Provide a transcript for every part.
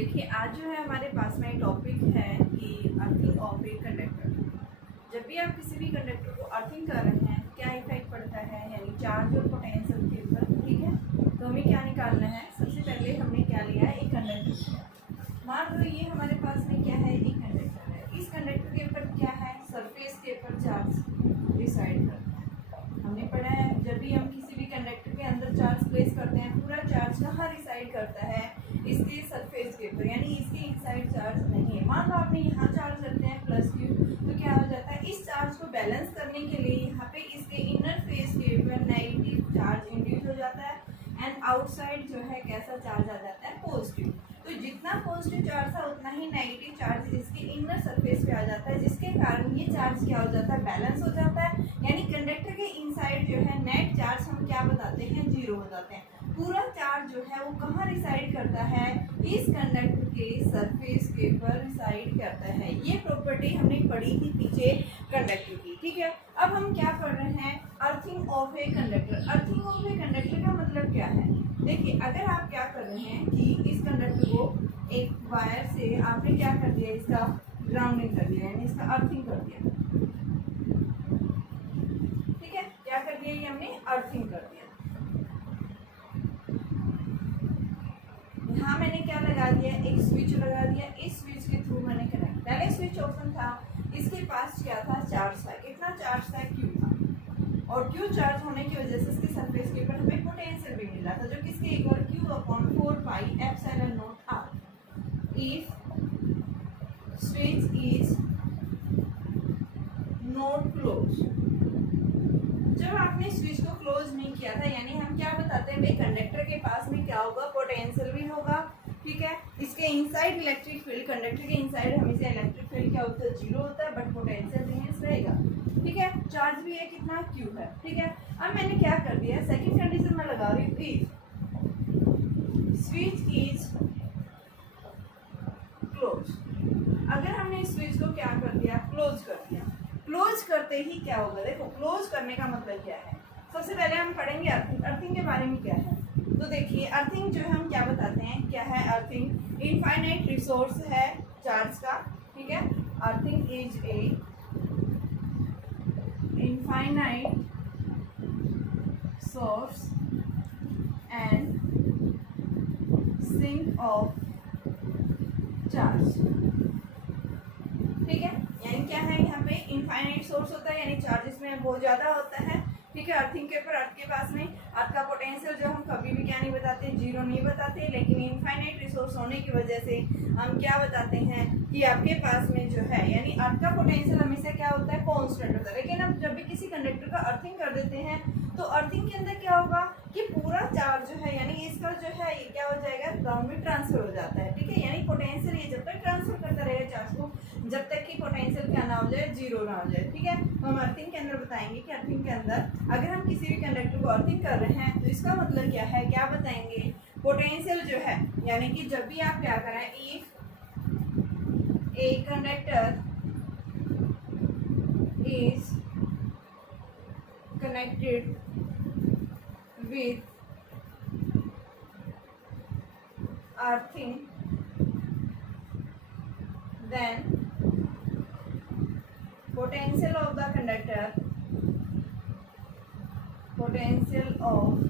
देखिए आज जो है हमारे पास में टॉपिक है कि अर्थिंग ऑफ ए कंडक्टर। जब भी आप किसी भी कंडक्टर को अर्थिंग कर रहे हैं क्या इफेक्ट पड़ता है, यानी चार्ज और पोटेंशियल के ऊपर। ठीक है, तो हमें क्या निकालना है। सबसे पहले हमने क्या लिया है, एक कंडक्टर। मान लो ये हमारे पास में क्या है, एक कंडक्टर है। इस कंडक्टर के ऊपर क्या है, सरफेस के ऊपर चार्ज डिसाइड करता है। हमने पढ़ा है जब भी हम किसी भी कंडक्टर के अंदर चार्ज प्लेस करते हैं, पूरा चार्ज कहाँ डिसाइड करता है, इसके सरफेस के ऊपर, यानी इसके इनसाइड चार्ज नहीं है। मान लो आपने यहाँ चार्ज रखते हैं प्लस क्यू, तो क्या हो जाता है, इस चार्ज को बैलेंस करने के लिए यहाँ पे इसके इनर फेस के ऊपर नेगेटिव चार्ज इंड्यूस हो जाता है एंड आउटसाइड जो है कैसा चार्ज आ जाता है, पॉजिटिव। तो जितना पॉजिटिव चार्ज था उतना ही नेगेटिव चार्ज इसके इनर सरफेस पे आ जाता है, जिसके कारण ये चार्ज क्या हो जाता है, बैलेंस हो जाता है। यानी कंडक्टर के इनसाइड जो है नेट चार्ज हम क्या बताते हैं, जीरो हो जाते हैं। पूरा चार्ज जो है वो कहाँ रिसाइड करता है, इस कंडक्टर के सरफेस के ऊपर रिसाइड करता है। ये प्रॉपर्टी हमने पढ़ी थी पीछे कंडक्टर की। ठीक है, अब हम क्या पढ़ रहे हैं, earthing of a conductor. Earthing of a conductor का मतलब क्या है, देखिए अगर आप क्या कर रहे हैं कि इस कंडक्टर को एक वायर से आपने क्या कर दिया, इसका ग्राउंडिंग कर दिया, यानी इसका अर्थिंग कर दिया। ठीक है, क्या कर दिया, ये हमने अर्थिंग कर दिया। यहाँ मैंने क्या लगा दिया, एक स्विच लगा दिया। इस स्विच के थ्रू मैंने कनेक्ट, पहले स्विच ओपन था, इसके पास क्या था, चार्ज था। कितना चार्ज था, क्यू था। और क्यू चार्ज होने की वजह से इसके सरफेस के ऊपर हमें पोटेंशियल भी मिला था, जो किसके equal, Q upon 4 pi epsilon not R. If switch is not close, जब आपने स्विच को क्लोज नहीं किया था, यानी हम क्या बताते हैं भाई, कंडक्टर के पास में क्या होगा, पोटेंशियल भी होगा। ठीक है, इसके इनसाइड इलेक्ट्रिक फील्ड, कंडक्टर के इनसाइड हमेशा इलेक्ट्रिक फील्ड क्या होता है, जीरो होता है, बट पोटेंशियल रिमेंस रहेगा। ठीक है, चार्ज भी है कितना, क्यू है। ठीक है, अब मैंने क्या कर दिया, सेकंड कंडीशन में लगा रही हूँ, इफ स्विच इज क्लोज। अगर हमने स्विच को क्या कर दिया, क्लोज कर दिया। क्लोज करते ही क्या होगा, देखो क्लोज करने का मतलब क्या है। सबसे पहले हम पढ़ेंगे अर्थिंग। अर्थिंग के बारे में क्या है, तो देखिए अर्थिंग जो है हम क्या बताते हैं, क्या है अर्थिंग, इनफाइनाइट रिसोर्स है चार्ज का। ठीक है, earthing is a infinite source and sink of charge. ठीक है, यानी क्या है, यहाँ पे इनफाइनाइट सोर्स होता है, यानी चार्ज इसमें बहुत ज़्यादा होता है। ठीक है, अर्थिंग के ऊपर, अर्थ के पास में अर्थ का पोटेंशियल जो हम कभी भी क्या नहीं बताते, जीरो नहीं बताते, लेकिन इनफाइनाइट रिसोर्स होने की वजह से हम क्या बताते हैं कि आपके पास में जो है, यानी अर्थ का पोटेंशियल हमेशा क्या होता है, कांस्टेंट होता है। लेकिन अब जब भी किसी कंडक्टर का अर्थिंग कर देते हैं, तो अर्थिंग के अंदर क्या होगा कि पूरा चार्ज जो है, यानी इसका जो है ये क्या हो जाएगा, ग्राउंड में ट्रांसफर हो जाता है। ठीक है, यानी पोटेंशियल ये जब तक ट्रांसफर करता रहेगा चार्ज को, जब तक कि पोटेंशियल क्या ना हो जाए, जीरो ना हो जाए। ठीक है, तो हम अर्थिंग के अंदर बताएंगे कि अर्थिंग के अंदर अगर हम किसी भी कंडक्टर को अर्थिंग कर रहे हैं, तो इसका मतलब क्या है, क्या बताएंगे, पोटेंशियल जो है, यानी कि जब भी आप क्या करें, if a conductor is connected with earthing, then potential of the conductor, potential of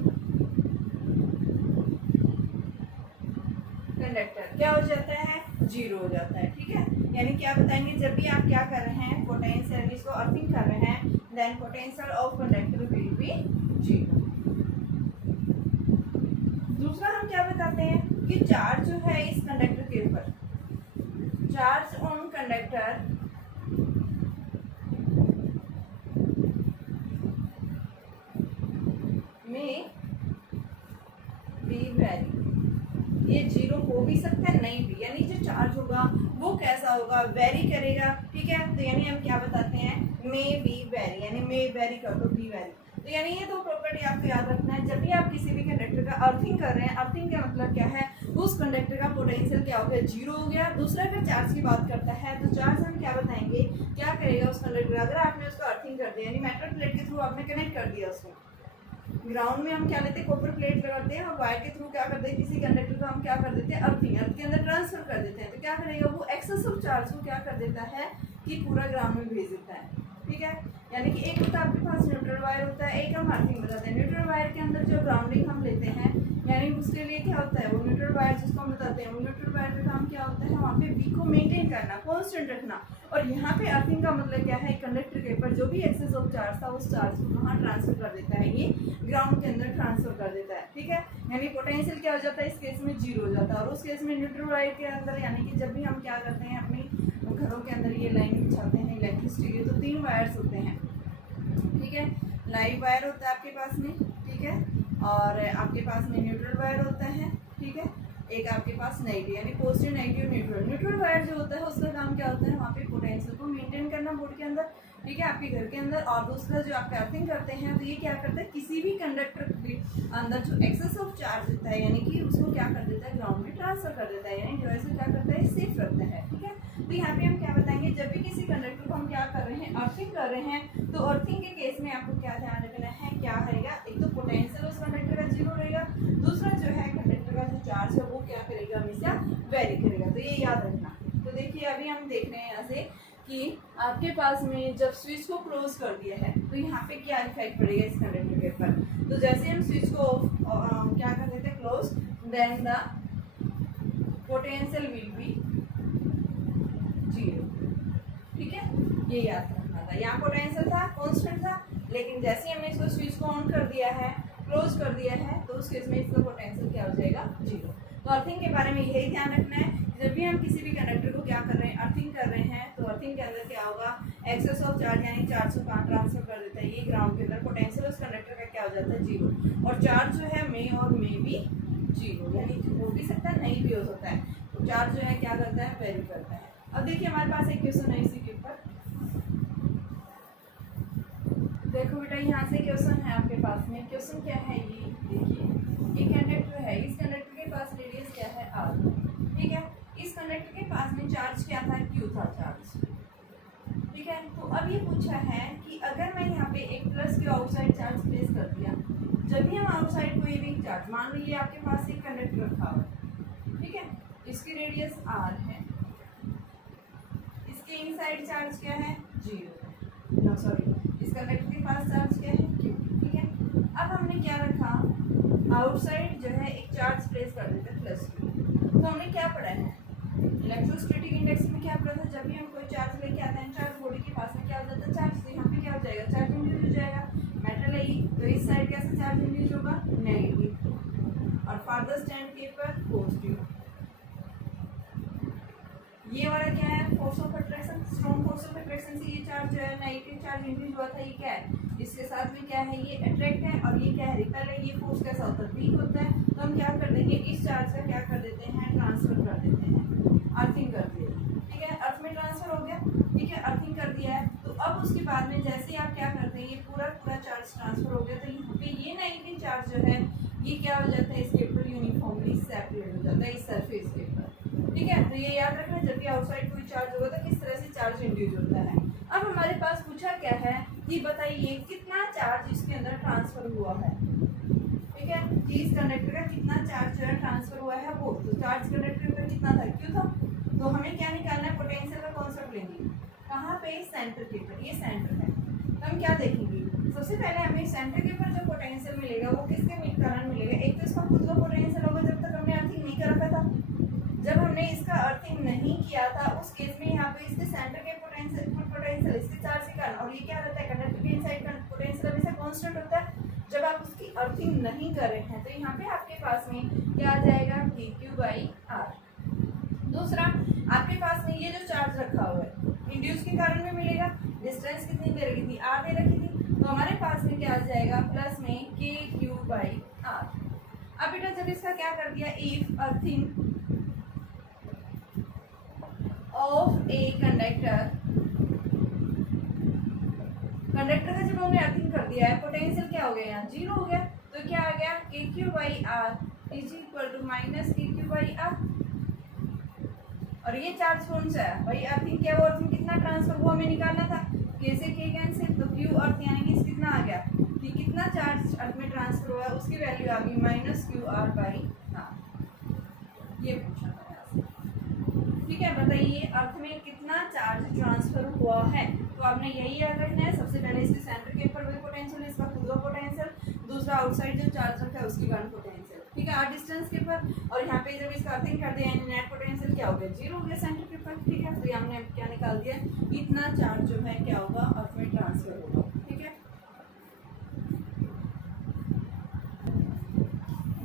conductor क्या हो जाता है, जीरो हो जाता है। ठीक है, यानी क्या बताएंगे, जब भी आप क्या कर रहे हैं, पोटेंशियल इसको अर्थिंग कर रहे हैं, then potential of conductor will be zero. दूसरा हम क्या बताते हैं कि चार्ज जो है इस कंडक्टर के ऊपर, चार्ज ऑन कंडक्टर में बी वेरी, ये जीरो हो भी सकता है, नहीं भी, यानी जो चार्ज होगा वो कैसा होगा, वेरी करेगा। ठीक है, तो यानी हम क्या बताते हैं, मे बी वेरी, यानी मे वेरी कर दो, बी वेरी। तो यानी ये दो प्रॉपर्टी आपको याद रखना है जब भी आप किसी भी कंडक्टर का अर्थिंग कर रहे हैं। अर्थिंग का मतलब क्या है, उस कंडक्टर का पोटेंशियल क्या हो गया, जीरो हो गया। दूसरा अगर चार्ज की बात करता है, तो चार्ज हम क्या बताएंगे, क्या करेगा उस कंडक्टर, अगर आपने उसको अर्थिंग कर दिया, यानी मेटल प्लेट के थ्रू आपने कनेक्ट कर दिया उसको, ग्राउंड में हम क्या लेते हैं, कॉपर प्लेट लगाते हैं और वायर के थ्रू क्या करते हैं, किसी कंडक्टर को हम क्या कर देते हैं, अर्थ के अंदर ट्रांसफर कर देते हैं। तो क्या करेगा वो एक्सेस ऑफ चार्ज को क्या कर देता है कि पूरा ग्राउंड में भेज देता है। ठीक है, यानी कि एक होता है आपके पास न्यूट्रल वायर होता है, एक हम अर्थिंग बताते हैं। न्यूट्रल वायर के अंदर जो ग्राउंडिंग हम लेते हैं, यानी उसके लिए क्या होता है, वो न्यूट्रल वायर जिसको हम बताते हैं, वो न्यूट्रल वायर का काम क्या होता है, वहाँ पे वी को मेंटेन करना, कांस्टेंट रखना। और यहाँ पे अर्थिंग का मतलब क्या है, कंडक्टर के ऊपर जो भी एक्सेस ऑफ चार्ज था उस चार्ज को कहाँ ट्रांसफर कर देता है, ये ग्राउंड के अंदर ट्रांसफर कर देता है। ठीक है, यानी पोटेंशियल क्या हो जाता है इस केस में, जीरो हो जाता है। और उस केस में न्यूट्रल वायर के अंदर, यानी कि जब भी हम क्या करते हैं अपनी घरों के अंदर ये लाइन बिछाते हैं इलेक्ट्रिसिटी के, तो 3 वायर्स होते हैं। ठीक है, लाइव वायर होता है आपके पास में, ठीक है, और आपके पास में न्यूट्रल वायर होता है। ठीक है, एक आपके पास नेगेटिव, यानी positive negative neutral. Neutral wire जो होता है उसका काम क्या होता है, वहाँ पे पोटेंशियल को मेंटेन करना बोर्ड के अंदर, ठीक है, आपके घर के अंदर। और दूसरा जो आप अर्थिंग करते हैं तो ये क्या करता है, किसी भी कंडक्टर के अंदर जो एक्सेस ऑफ चार्ज होता है, यानी कि उसको क्या कर देता है, ग्राउंड में ट्रांसफर कर देता है, यानी डिवाइस को क्या करता है, सेफ रखता है। ठीक है, तो यहाँ पे हम क्या बताएंगे, जब भी किसी कंडक्टर को हम क्या कर रहे हैं, अर्थिंग कर रहे हैं, तो अर्थिंग के केस में आपको क्या ध्यान रखना है, क्या रहेगा, एक तो पोटेंशियल उस कंडक्टर का जीरो रहेगा, दूसरा जो है कंडक्टर का जो चार्ज है वो क्या करेगा, हमेशा वेरी करेगा। तो ये याद रखना। तो देखिए अभी हम देख रहे हैं यहाँ से कि आपके पास में जब स्विच को क्लोज कर दिया है तो यहाँ पे क्या इफेक्ट पड़ेगा इस कंडक्टर के ऊपर। तो जैसे हम स्विच को क्या कर देते हैं, close, then the potential will be zero. ठीक है, ये याद रखना था। यहाँ पोटेंशियल था, कांस्टेंट था, लेकिन जैसे ही हमने इसको स्विच को ऑन कर दिया है, क्लोज कर दिया है, तो उस केस में इसका पोटेंशियल क्या हो जाएगा, जीरो। तो अर्थिंग के बारे में यही ध्यान रखना है, जब भी हम किसी भी कंडक्टर को क्या कर रहे हैं, अर्थिंग कर रहे हैं, तो अर्थिंग के अंदर क्या होगा, एक्सेस ऑफ चार्ज यानी चार्ज को कहाँ ट्रांसफर कर देता है, ये ग्राउंड के अंदर। पोटेंशियल उस कंडक्टर का क्या हो जाता है, जीरो। और चार्ज जो है मे और मे भी जीरो, यानी हो भी सकता है, नहीं भी हो सकता है। तो चार्ज जो है क्या करता है, वेरी करता है। अब देखिए हमारे पास एक क्वेश्चन है इसी के ऊपर। देखो बेटा यहाँ से क्वेश्चन है आपके पास में। क्वेश्चन क्या है, ये देखिए एक कंडक्टर है, इस कंडक्टर के पास रेडियस क्या है, आर। ठीक है, इस कंडक्टर के पास में चार्ज क्या था, क्यू था चार्ज। ठीक है, तो अब ये पूछा है कि अगर मैं यहाँ पे एक प्लस के आउटसाइड चार्ज प्लेस कर दिया, जब भी हम आउटसाइड कोई भी चार्ज, मान लीजिए आपके पास एक कंडक्टर रखा हुआ है, ठीक है, इसकी रेडियस आर है, इसके इनसाइड चार्ज क्या है, जीरो, नो सॉरी, इस कंडक्टर के पास चार्ज क्या है, क्यू। ठीक है, अब हमने क्या रखा, आउटसाइड जो है एक चार्ज प्लेस कर देते हैं प्लस क्यू। तो हमने क्या पढ़ा है, इलेक्ट्रोस्टैटिक इंडेक्स में क्या पढ़ा था, जब भी हम कोई चार्ज लेके आते हैं, चार्ज बॉडी के पास में क्या हो जाता है, चार्ज। तो यहाँ पे क्या हो जाएगा, चार्ज इंड्यूस हो जाएगा, मेटल है ये, तो इस साइड कैसे चार्ज इंड्यूस होगा, नेगेटिव, और फादर स्टैंड के ऊपर पॉजिटिव। ये वाला क्या है, force of attraction, strong force of attraction से ये चार्ज जो है नेगेटिव चार्ज इंड्यूस हुआ था, ये क्या है, इसके साथ में क्या है, ये अट्रैक्ट है, और ये क्या है, रिपेल है। ये फोर्स कैसा होता है, वीक होता है। तो हम क्या कर देंगे, इस चार्ज का क्या कर देते हैं, ट्रांसफर कर देते हैं, अर्थिंग कर दिया। ठीक है, अर्थ में ट्रांसफर हो गया। ठीक है, अर्थिंग कर दिया है, तो अब उसके बाद में जैसे आप क्या करते हैं, ये पूरा चार्ज ट्रांसफर हो गया, तो यहाँ पे ये नेगेटिव चार्ज जो है ये क्या हो जाता है, इसके ऊपर यूनिफॉर्मली सेपरेट हो जाता है इस सरफेस के ऊपर। ठीक है, तो ये याद रखना, जब भी आउटसाइड कोई चार्ज होगा तो किस तरह से चार्ज इंड्यूस होता है। अब हमारे पास पूछा क्या है कि बताइए कितना चार्ज इसके अंदर ट्रांसफर हुआ है। ठीक है, कि इस कंडक्टर का कितना चार्ज जो है ट्रांसफर हुआ है, वो तो चार्ज कंडक्टर पर कितना था, क्यों था। तो हमें क्या निकालना है, पोटेंशियल का कॉन्सेप्ट लेंगे, कहाँ पे, सेंटर के ऊपर, ये सेंटर है। तो हम क्या देखेंगे, सबसे पहले हमें सेंटर के ऊपर जो पोटेंशियल मिलेगा वो किसके कारण मिलेगा, एक तो इसका खुद का पोटेंशियल होगा, जब तक हमने अर्थिंग नहीं कर रखा था। जब हमने इसका अर्थिंग नहीं किया था उस केस में यहाँ पे इसके सेंटर के पोटेंशियल इसके चार्ज के कारण, और ये क्या रहता है, कंडक्टर के इनसाइड का पोटेंशियल हमेशा कांस्टेंट होता है। जब आप उसकी अर्थिंग नहीं कर रहे हैं तो यहाँ पे आपके पास में क्या आ जाएगा, dq/r। दूसरा आपके पास में ये जो चार्ज रखा हुआ है इंड्यूस के कारण में मिलेगा, डिस्टेंस कितनी दे रखी थी, r दे रखी थी, तो हमारे पास में क्या आ जाएगा, प्लस में kq/r। अब बेटा जब इसका क्या कर दिया, if earthing of a conductor का जब हमने अर्थिंग कर दिया है, पोटेंशियल क्या हो गया, यहाँ जीरो हो गया, तो क्या आ गया, kq/r is equal to minus kq/r। और ये चार्ज कौन सा है भाई, अर्थिंग क्या, वो अर्थिंग कितना ट्रांसफर हुआ हमें निकालना था, कैसे के कैंसिल, तो क्यू अर्थ यानी कि कितना आ गया कि कितना चार्ज अर्थ में ट्रांसफर हुआ, उसकी वैल्यू आ गई minus Q R by half. ये पूछा था यहाँ से। ठीक है, बताइए अर्थ में कितना चार्ज ट्रांसफर हुआ है। तो आपने यही याद रखना है, सबसे पहले इसके सेंटर के ऊपर वही पोटेंशियल, इसका खुद का पोटेंशियल, दूसरा आउटसाइड जो चार्ज रखा है उसकी वन पोटेंशियल। ठीक है, आर डिस्टेंस के ऊपर, और यहाँ पे जब इसका अर्थिंग कर दिया नेट पोटेंशियल क्या हो गया, जीरो हो गया सेंटर के ऊपर। ठीक है, तो हमने क्या निकाल दिया, इतना चार्ज जो है क्या होगा अर्थ में ट्रांसफर होगा। ठीक है,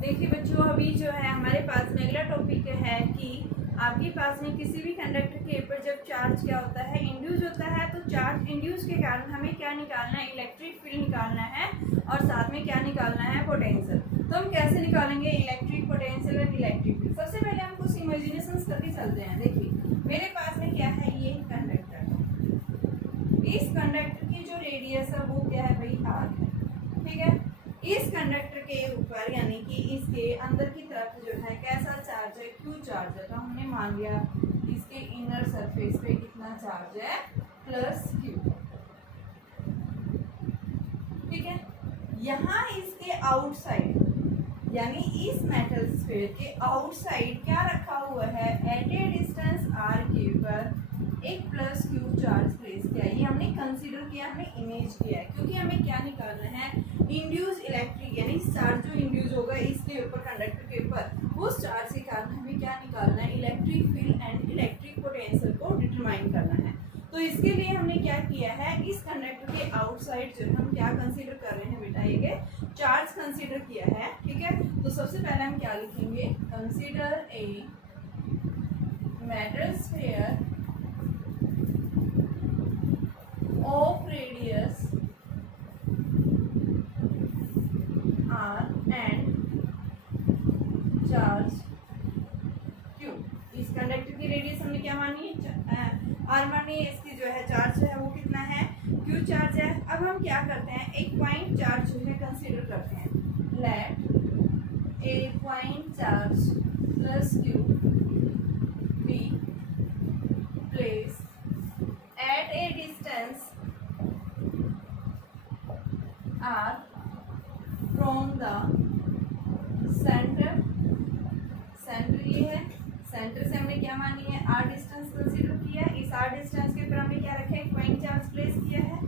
देखिए बच्चों, अभी जो है हमारे पास में अगला टॉपिक है कि आपके पास में किसी भी कंडक्टर के ऊपर जब चार्ज क्या होता है, इंड्यूस होता है, तो चार्ज इंड्यूस के कारण हमें क्या निकालना है, इलेक्ट्रिक फील्ड निकालना है, और साथ में क्या निकालना है, पोटेंशियल। तो हम कैसे निकालेंगे इलेक्ट्रिक पोटेंशियल और इलेक्ट्रिक फील्ड। सबसे पहले हम कुछ इमेजिनेशन करके चलते हैं। देखिए मेरे पास में क्या है, ये कंडक्टर, इस कंडक्टर की जो रेडियस है वो क्या है भाई, आर है। ठीक है, इस कंडक्टर के ऊपर यानी कि इसके अंदर की तरफ जो है कैसा चार्ज है, क्यू चार्ज है। तो हमने मान लिया इसके इनर सरफेस पे कितना चार्ज है, प्लस क्यू। ठीक है, यहाँ इसके आउटसाइड यानी इस मेटल स्फीयर के आउटसाइड क्या रखा हुआ है, एट ए डिस्टेंस आर के ऊपर एक प्लस क्यू चार्ज प्लेस किया। ये हमने कंसीडर किया, हमने इमेज किया है, क्योंकि हमें क्या निकालना है, इंड्यूस इलेक्ट्रिक यानी चार्ज जो इंड्यूस होगा इसके ऊपर कंडक्टर के ऊपर, उस चार्ज के कारण हमें क्या निकालना है, electric field and electric potential को डिटरमाइन करना है। तो इसके लिए हमने क्या किया है, इस कंडक्टर के आउटसाइड जो हम क्या कंसीडर कर रहे हैं बेटा, ये चार्ज कंसीडर किया है। ठीक है, तो सबसे पहले हम क्या लिखेंगे, consider a metal sphere of radius r and charge q। इस कंडक्टर की रेडियस हमने क्या मानी है, r मानी है, इसकी जो है चार्ज है वो कितना है, q चार्ज है। अब हम क्या करते हैं, एक पॉइंट चार्ज जो है कंसीडर करते हैं, let a point charge plus q be place at a distance r from the centre. Centre ये है, सेंटर से हमने क्या मानी है, आर डिस्टेंस कंसीडर किया। इस आर डिस्टेंस के ऊपर हमने क्या रखा है, पॉइंट चार्ज प्लेस किया है।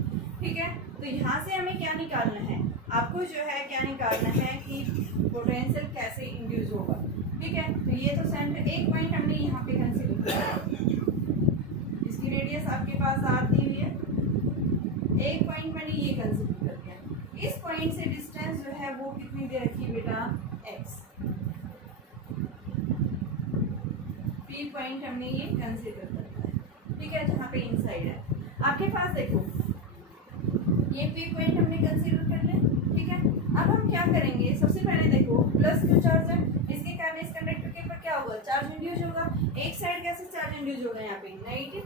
ठीक है, तो यहाँ से हमें क्या निकालना है, आपको जो है क्या निकालना है कि पोटेंशियल कैसे इंड्यूस होगा। ठीक है, तो ये तो सेंटर एक पॉइंट हमने यहाँ पे कंसीडर किया, इसकी रेडियस आपके पास आर दी हुई है, एक पॉइंट मैंने ये कंसीडर कर दिया। इस पॉइंट से डिस्टेंस जो है वो कितनी दे रखी है बेटा, x। पी पॉइंट हमने ये कंसीडर करना है। ठीक है, जहाँ पे इनसाइड है आपके पास, देखो ये पी पॉइंट हमने कंसीडर कर लिया। ठीक है, अब हम क्या करेंगे, सबसे पहले देखो प्लस क्यू चार्ज है, इसके कारण इस कंडक्टर के ऊपर क्या होगा, चार्ज इंड्यूस होगा। एक साइड कैसे चार्ज इंड्यूस होगा, यहाँ पे नेगेटिव,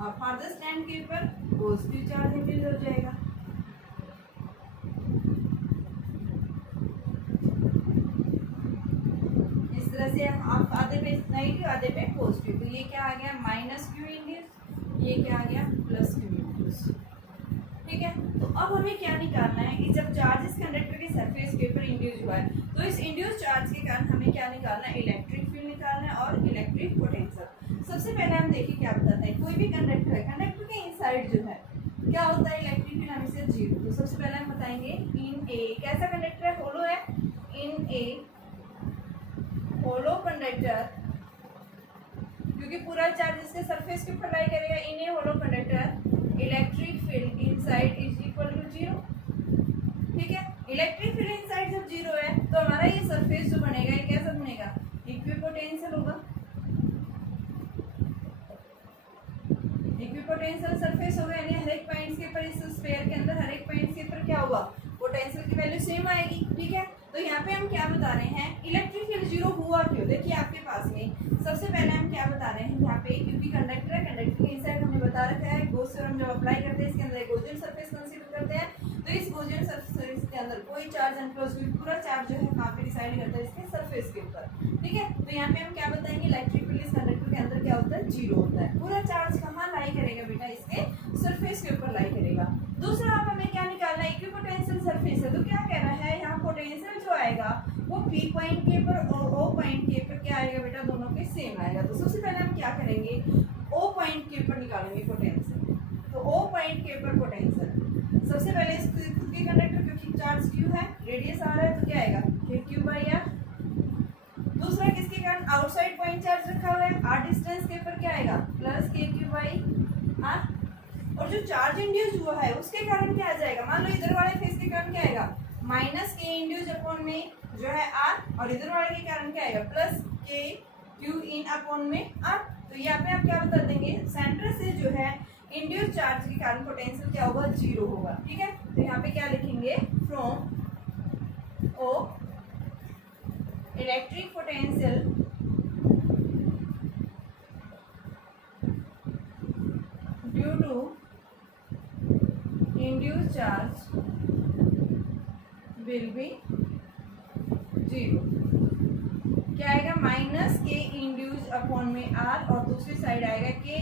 और फार्दर स्टैंड के ऊपर पॉजिटिव चार्ज इंड्यूस हो जाएगा। इस तरह से आप आधे पे नेगेटिव आधे पे पॉजिटिव, तो ये क्या आ गया माइनस क्यू इंड्यूस, ये क्या आ गया प्लस क्यू इंड्यूस। ठीक है, तो अब हमें क्या निकालना है कि जब चार्ज इस कंडक्टर के सरफेस के ऊपर इंड्यूस हुआ है, तो इस इंड्यूस चार्ज के कारण हमें क्या निकालना है, इलेक्ट्रिक फील्ड निकालना है और इलेक्ट्रिक पोटेंशियल। सबसे पहले हम देखिए क्या बताता है, कोई भी कंडक्टर है, कंडक्टर के इनसाइड जो है क्या होता है, इलेक्ट्रिक फील्ड हमेशा जीरो। तो सबसे पहले हम बताएंगे इन ए, कैसा कंडक्टर है, होलो है, इन ए होलो कंडक्टर, क्योंकि पूरा चार्ज इसके सरफेस के ऊपर लाई करेगा, in a hollow conductor electric field inside is equal to zero. ठीक है, इलेक्ट्रिक फील्ड इनसाइड जब जीरो है तो हमारा ये सरफेस जो बनेगा ये कैसा बनेगा, इक्विपोटेंशियल होगा। इक्विपोटेंशियल सरफेस होगा, यानी हर एक पॉइंट्स के ऊपर, इस स्फीयर के अंदर हर एक पॉइंट्स के ऊपर क्या होगा, पोटेंशियल की वैल्यू सेम आएगी। ठीक है, तो यहाँ पे हम क्या बता रहे हैं, इलेक्ट्रिक फील्ड जीरो हुआ क्यों, देखिए आपके पास में सबसे पहले हम क्या बता रहे हैं, यहाँ पे क्योंकि कंडक्टर है, कंडक्टर के इनसाइड हमने बता रखा है, गॉस थ्योरम जब अप्लाई करते हैं इसके अंदर एक गॉसियन सरफेस कंसीडर करते हैं, तो इस गॉसियन सरफेस के अंदर कोई चार्ज एनक्लोज, पूरा चार्ज जो है कहाँ पे डिसाइड करता है इसके सरफेस के ऊपर, ठीक है। तो यहाँ पे हम क्या बताएंगे, इलेक्ट्रिक फील्ड इस कंडक्टर के अंदर क्या होता है, जीरो होता है। पूरा चार्ज कहाँ लाई करेगा बेटा, इसके सरफेस के ऊपर लाई करेगा। दूसरा आप हमें क्या निकालना है, इक्विपोटेंशियल सरफेस है, तो क्या कह रहा है यहाँ पोटेंशियल जो आएगा वो P पॉइंट के ऊपर और O पॉइंट के ऊपर क्या आएगा बेटा, दोनों के सेम आएगा। तो सबसे पहले हम क्या करेंगे, O पॉइंट के ऊपर निकालेंगे पोटेंशियल। तो O पॉइंट के ऊपर पोटेंशियल सबसे पहले इस खुद के कंडक्टर क्योंकि चार्ज Q है, रेडियस आ रहा है, तो क्या आएगा KQ/R। दूसरा किसके कारण, आउटसाइड पॉइंट चार्ज रखा हुआ है, R डिस्टेंस के ऊपर क्या आएगा प्लस KQ/R। और जो चार्ज इंड्यूस हुआ है उसके कारण क्या आ जाएगा, मान लो इधर वाले फेस के कारण क्या आएगा माइनस K इंड्यूस अपॉन में जो है R, और इधर वाले के कारण क्या आएगा प्लस KQ इन अपॉन में R। तो यहाँ पे आप क्या बता देंगे, सेंटर से जो है इंड्यूस चार्ज के कारण पोटेंशियल क्या होगा, जीरो होगा, ठीक है। तो यहाँ पे क्या लिखेंगे, from O electric potential due to induce charge will be zero. क्या आएगा माइनस के इंड्यूस अपॉन में R, और दूसरी साइड आएगा के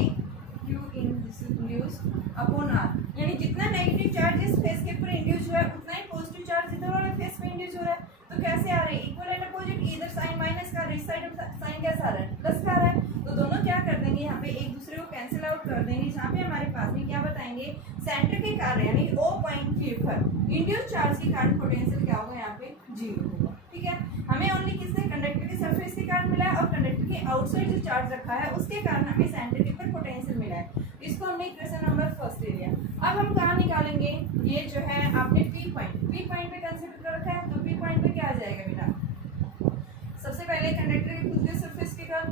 क्यू इंड्यूस अपॉन R। यानी जितना नेगेटिव चार्ज इस फेस के ऊपर इंड्यूस हुआ है उतना ही पॉजिटिव चार्ज इधर वाले फेस में इंड्यूस हो रहा है। तो कैसे आ रहे हैं, इक्वल एंड अपोजिट, इधर साइन माइनस का, इस साइड साइन कैसा आ रहा है, प्लस का आ रहा है। तो दोनों क्या कर देंगे, यहाँ पे एक दूसरे को कैंसिल आउट कर देंगे। यहाँ पे हमारे पास में क्या बताएंगे, सेंटर के कारण यानी O पॉइंट के ऊपर इंड्यूस चार्ज के कारण पोटेंशियल क्या होगा, यहाँ पे जीरो होगा, ठीक है। हमें ओनली किसने, कंडक्टर के सरफेस के कारण मिला है, और कंडक्टर के आउटसाइड जो चार्ज रखा है उसके कारण हमें सेंटर के ऊपर पोटेंशियल मिला है। इसको हमने इक्वेशन नंबर फर्स्ट ले लिया। अब हम कहाँ निकालेंगे, ये जो है आपने P पॉइंट पे कंसीडर कर रखा है, तो P पॉइंट पे क्या आ जाएगा बेटा, सबसे पहले कंडक्टर के खुद के सरफेस के कारण,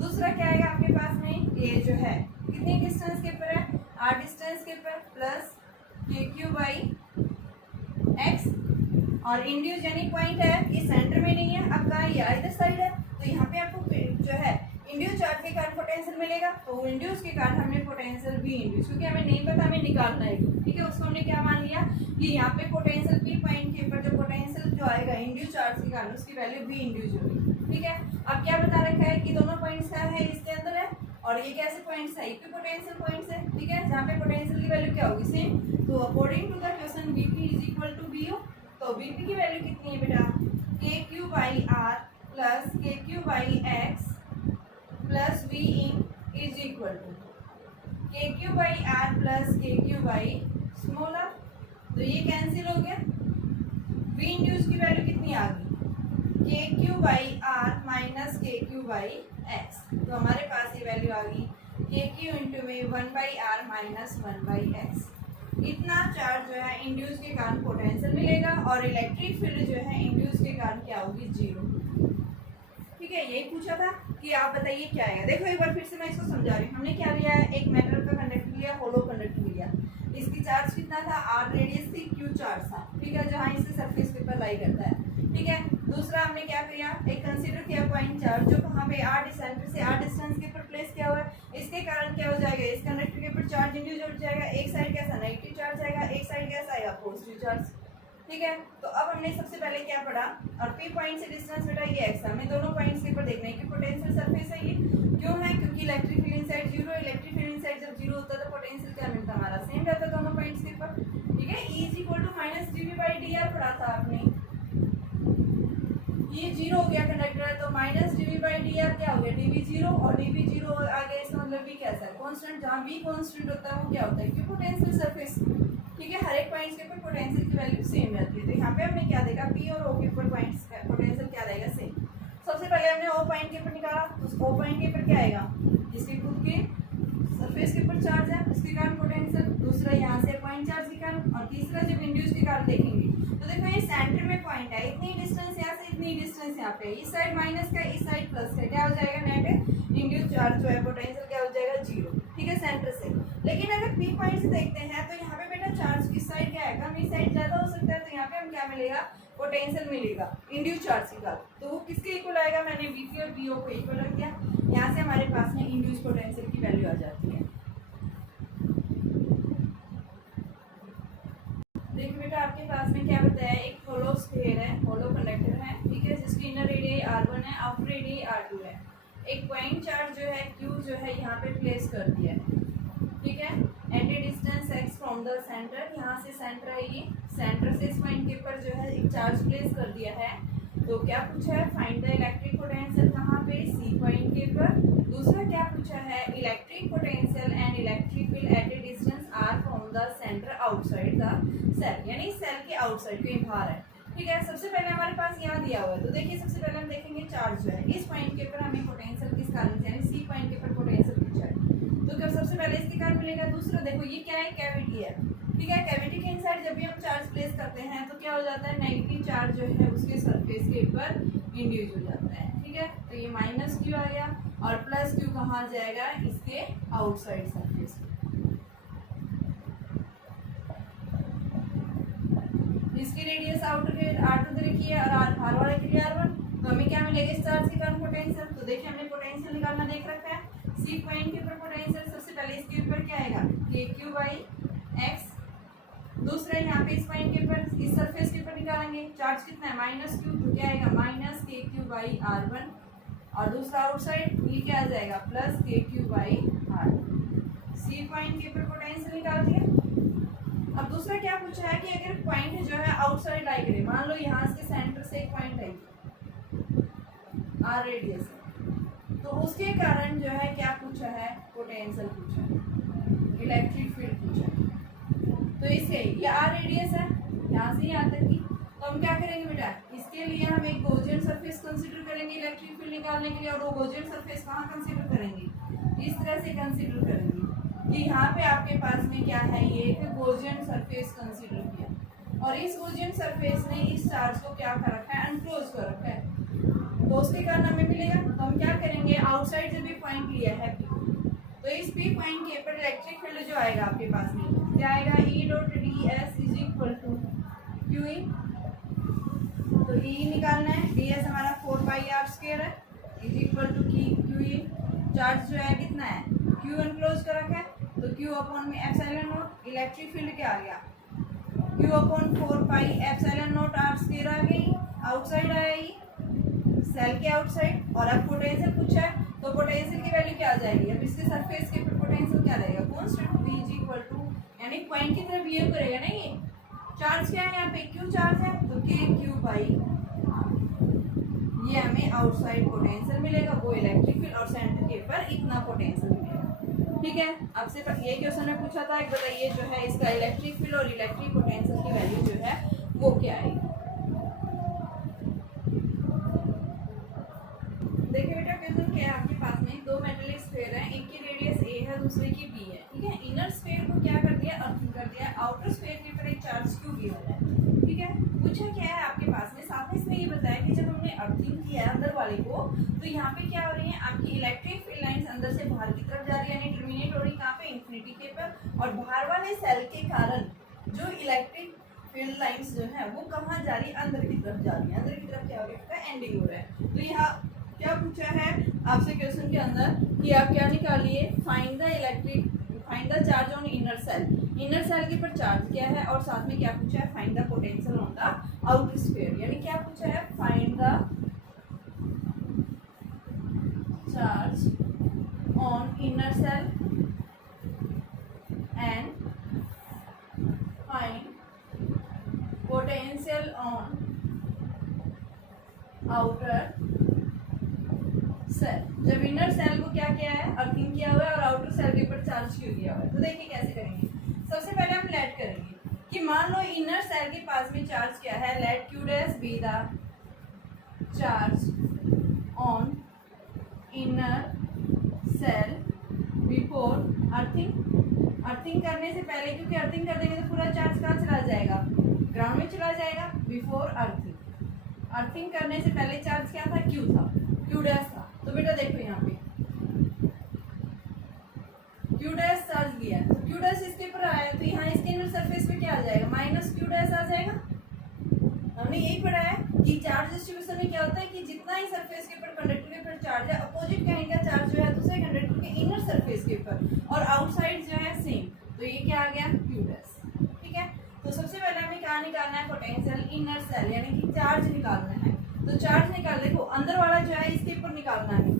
दूसरा क्या आएगा आपके पास में, ये जो है कितनी डिस्टेंस के ऊपर है, R डिस्टेंस के ऊपर, प्लस KQ/X, और इंड्यूस यानी पॉइंट है ये सेंटर में नहीं है, अब कहाँ है, ये इधर साइड है। तो यहाँ पे आपको जो है इंड्यूस चार्ज के कारण पोटेंशियल मिलेगा, तो इंड्यूस के कारण हमने पोटेंशियल भी इंड्यूस, क्योंकि हमें नहीं पता हमें निकालना है, ठीक है। उसको हमने क्या मान लिया कि यहाँ पे पोटेंशियल P पॉइंट के ऊपर जो पोटेंशियल जो आएगा इंड्यूस चार्ज के कारण उसकी वैल्यू भी इंड्यूस होगी, ठीक है। अब क्या बता रखा है कि दोनों पॉइंट्स क्या है इसके अंदर है, और ये कैसे पॉइंट्स है, इक्विपोटेंशियल पॉइंट्स है, ठीक है, जहाँ पे पोटेंशियल की वैल्यू क्या होगी सेम। तो according to the question Vp is equal to Vo, तो Vp की वैल्यू कितनी है बेटा, KQ/R plus KQ/X plus V in is equal to KQ/R plus KQ/r। तो ये कैंसिल हो गया, V इंड्यूस की वैल्यू कितनी आ गई, KQ/R माइनस KQ/X। तो हमारे पास ये वैल्यू आ गई KQ इंटू में 1/R माइनस 1/X। इतना चार्ज जो है इंड्यूस के कारण पोटेंशियल मिलेगा, और इलेक्ट्रिक फील्ड जो है इंड्यूस के कारण क्या होगी, जीरो, ठीक है। यही पूछा था कि आप बताइए क्या आएगा। देखो एक बार फिर से मैं इसको समझा रही हूँ। हमने क्या लिया है, एक मेटल का कंडक्टर लिया, होलो कंडक्टर लिया, इसकी चार्ज कितना था, R रेडियस थी, Q चार्ज था, ठीक है, जहाँ इससे सरफेस के ऊपर लाई करता है, ठीक है। दूसरा हमने क्या किया, एक कंसीडर किया पॉइंट चार्ज जो कहाँ पे R सेंटर से R डिस्टेंस के ऊपर प्लेस किया हुआ है। इसके कारण क्या हो जाएगा, इस कंडक्टर के ऊपर चार्ज इंड्यूस हो जाएगा, एक साइड कैसा नेगेटिव चार्ज आएगा, एक साइड कैसा आएगा पॉजिटिव चार्ज, ठीक है। तो अब हमने सबसे पहले क्या पढ़ा, और P पॉइंट से डिस्टेंस बेटा ये x है, हमें दोनों पॉइंट्स के ऊपर देखना है कि पोटेंशियल सरफेस है ये, क्यों है, क्योंकि electric field inside zero, electric field inside जब जीरो होता है तो पोटेंशियल क्या मिलता है, हमारा सेम रहता है दोनों पॉइंट्स के ऊपर, ठीक है। E is equal to minus dv/dr पढ़ा था आपने, ये जीरो हो गया कंडक्टर, तो माइनस dv/dr क्या हो गया, dv जीरो, और dv जीरो आ गया, इसका मतलब v कैसा है, कांस्टेंट, जहाँ v कांस्टेंट होता है वो क्या होता है, कि पोटेंशियल सरफेस, ठीक है। हर एक पॉइंट्स के ऊपर पोटेंशियल की वैल्यू सेम रहती है। तो यहाँ पे हमने क्या देखा, P और O के ऊपर पॉइंट्स का पोटेंशियल क्या रहेगा, सेम। सबसे पहले हमने O पॉइंट के ऊपर निकाला, तो उस O पॉइंट के ऊपर क्या आएगा, जिसके खुद के सरफेस के ऊपर चार्ज है उसके कारण पोटेंशियल, दूसरा यहाँ से पॉइंट चार्ज के कारण, और तीसरा जब इंड्यूस के कारण देखेंगे तो देखो ये सेंटर में पॉइंट है, इतनी डिस्टेंस यहाँ से इतनी डिस्टेंस यहाँ पे, इस साइड माइनस का, इस साइड प्लस का, क्या हो जाएगा, नेट इंड्यूस चार्ज जो है पोटेंशियल क्या हो जाएगा, जीरो, ठीक है, सेंटर से। लेकिन अगर P पॉइंट से देखते हैं तो यहाँ पे बेटा चार्ज किस साइड क्या है, कम, इस साइड ज्यादा हो सकता है, तो यहाँ पे हम क्या मिलेगा, पोटेंशियल मिलेगा इंड्यूस चार्ज के साथ। तो वो किसके इक्वल आएगा, मैंने Vp और Vo को इक्वल रख दिया, यहाँ से हमारे पास में इंड्यूस पोटेंशियल की वैल्यू आ जाती है। देखिए बेटा आपके पास में क्या बताया, एक होलो स्फीयर है, होलो कंडक्टर है, ठीक है, जिसकी इनर रेडियस r1 है, आउटर रेडियस r2 है। एक पॉइंट चार्ज जो है q जो है यहाँ पे प्लेस कर दिया है, ठीक है, at a distance x from the centre, यहाँ से सेंटर है ये, सेंटर से इस पॉइंट के ऊपर जो है एक चार्ज प्लेस कर दिया है। तो क्या पूछा है, फाइंड द इलेक्ट्रिक पोटेंशियल कहाँ पे, सी पॉइंट के ऊपर। दूसरा क्या पूछा है, electric potential and electric field at a distance r from the centre outside the shell, यानी सेल के आउटसाइड कहीं बाहर है, ठीक है। सबसे पहले हमारे पास यहाँ दिया हुआ है, तो देखिए सबसे पहले हम देखेंगे चार्ज जो है इस पॉइंट के ऊपर हमें पोटेंशियल किस कारण से, यानी सी पॉइंट के ऊपर पोटेंशियल पूछा है, तो क्या सबसे पहले इसके कारण मिलेगा। दूसरा देखो ये क्या है, कैविटी है, ठीक है, कैविटी के इनसाइड जब भी हम चार्ज प्लेस करते हैं तो क्या हो जाता है, नेगेटिव चार्ज जो है उसके सरफेस के ऊपर इंड्यूस हो जाता है, ठीक है। तो ये माइनस क्यू आ गया और प्लस क्यू कहाँ जाएगा, इसके आउटसाइड सरफेस। इसकी रेडियस आउटर r2 रखी है और r वाले के लिए r1, तो हमें क्या मिलेगा इस चार्ज के कारण पोटेंशियल। तो देखिए हमने पोटेंशियल निकालना देख रखा है, सी पॉइंट के ऊपर पोटेंशियल सबसे पहले इसके ऊपर क्या आएगा, kq बाई x। दूसरा यहाँ पे इस पॉइंट के ऊपर इस सरफेस के ऊपर निकालेंगे, चार्ज कितना है माइनस क्यू, तो क्या आएगा माइनस kq बाई r1, और दूसरा आउटसाइड ये क्या आ जाएगा plus kq by r2। C point के ऊपर पोटेंशियल निकाल दिया। अब दूसरा क्या पूछा है कि अगर पॉइंट जो है आउटसाइड लाई करे, मान लो यहाँ से सेंटर से एक पॉइंट आई r रेडियस है, तो उसके कारण जो है क्या पूछा है, पोटेंशियल पूछा है, इलेक्ट्रिक फील्ड पूछा है। तो इसके ये r रेडियस है यहाँ से यहाँ तक की, तो हम क्या करेंगे बेटा, इसके लिए हम एक गॉसियन सरफेस कंसीडर करेंगे इलेक्ट्रिक फील्ड निकालने के लिए, और वो गॉसियन सरफेस कहाँ कंसीडर करेंगे, इस तरह से कंसीडर करेंगे कि यहाँ पे आपके पास में क्या है, ये एक गॉसियन सरफेस कंसीडर किया, और इस गॉसियन सरफेस ने इस चार्ज को क्या कर रखा है, अनक्लोज कर रखा है, तो उसके कारण हमें मिलेगा। तो हम क्या करेंगे, आउटसाइड जब भी पॉइंट लिया है P, तो इस P पॉइंट के ऊपर इलेक्ट्रिक फील्ड जो आएगा आपके पास में क्या आएगा, E dot ds is equal to q e. तो E निकालना है, ds हमारा 4 पाई r स्क्वायर है, is equal to q e. Charge जो है कितना है, Q अनक्लोज कर रखा है, तो Q अपॉन में एप्सिलॉन नॉट, इलेक्ट्रिक फील्ड क्या आ गया, Q upon 4 pi epsilon naught r square आ गई, आउटसाइड आया ये सेल के आउटसाइड। और अब पोटेंशियल पूछा है, तो पोटेंशियल की वैल्यू क्या आ जाएगी, अब इसके सरफेस के ऊपर पोटेंशियल क्या रहेगा, constant v is equal to, यानी पॉइंट की तरफ बिहेव करेगा ना ये। चार्ज क्या है यहाँ पे, Q चार्ज है, तो kq बाई ये हमें आउटसाइड पोटेंशियल मिलेगा, वो इलेक्ट्रिक फील्ड, और सेंटर के ऊपर इतना पोटेंशियल मिलेगा, ठीक है। आपसे ये क्वेश्चन में पूछा था, एक बताइए जो है इसका इलेक्ट्रिक फील्ड और इलेक्ट्रिक पोटेंशियल की वैल्यू जो है वो क्या आएगी। देखिए बेटा क्वेश्चन क्या है आपके पास में, दो मेटलिक स्फीयर है, एक की रेडियस a है, दूसरे की b है, ठीक है। इनर स्फीयर को क्या कर दिया, अर्थिंग कर दिया, आउटर स्फीयर के ऊपर एक चार्ज q गिवन है, ठीक है। पूछा क्या है आपके पास में, साथ में इसमें ये बताया कि जब हमने अर्थिंग किया है अंदर वाले को, तो यहाँ पे क्या हो रही है, आपकी इलेक्ट्रिक फील्ड लाइंस अंदर से बाहर की तरफ जा रही है, यानी टर्मिनेट हो रही कहाँ पे, इंफिनिटी के ऊपर, और बाहर वाले सेल के कारण जो इलेक्ट्रिक फील्ड लाइंस जो है वो कहाँ जा रही है, अंदर की तरफ जा रही है। अंदर की तरफ क्या हो रहा है, एंडिंग हो रहा है। तो यहाँ क्या पूछा है आपसे क्वेश्चन के अंदर कि आप क्या निकालिए, find the charge on inner shell. Inner shell के ऊपर चार्ज क्या है, और साथ में क्या पूछा है, find the potential on the outer sphere, यानी क्या पूछा है, find the charge on inner shell and find potential on outer shell. जब इनर सेल को क्या किया है, अर्थिंग किया हुआ है, और आउटर सेल के ऊपर चार्ज क्यों किया हुआ है, तो देखिए कैसे करेंगे। सबसे पहले हम लेट करेंगे कि मान लो इनर सेल के पास में चार्ज क्या है, let q dash be the charge on inner shell before earthing. Earthing करने से पहले, क्योंकि अर्थिंग कर देंगे तो पूरा चार्ज कहाँ चला जाएगा, ग्राउंड में चला जाएगा। बिफोर अर्थिंग, अर्थिंग करने से पहले चार्ज क्या था, q था, q डैश था। तो बेटा देखो यहाँ पे q डैश चार्ज दिया है, तो q डैश इसके ऊपर आया, तो यहाँ इसके इनर सरफेस पे क्या आ जाएगा, माइनस q डैश आ जाएगा। हमने यही पढ़ा है कि चार्ज डिस्ट्रीब्यूशन में क्या होता है कि जितना ही सरफेस के ऊपर कंडक्टर के ऊपर चार्ज है, अपोजिट काइंड का चार्ज जो है दूसरे कंडक्टर के इनर सरफेस के ऊपर, और आउटसाइड जो है सेम। तो ये क्या आ गया, q डैश, ठीक है। तो सबसे पहले हमें क्या निकालना निकालना है पोटेंशियल इनर सेल यानी कि चार्ज निकालना है। तो चार्ज निकाल, देखो अंदर वाला जो है इसके ऊपर निकालना है।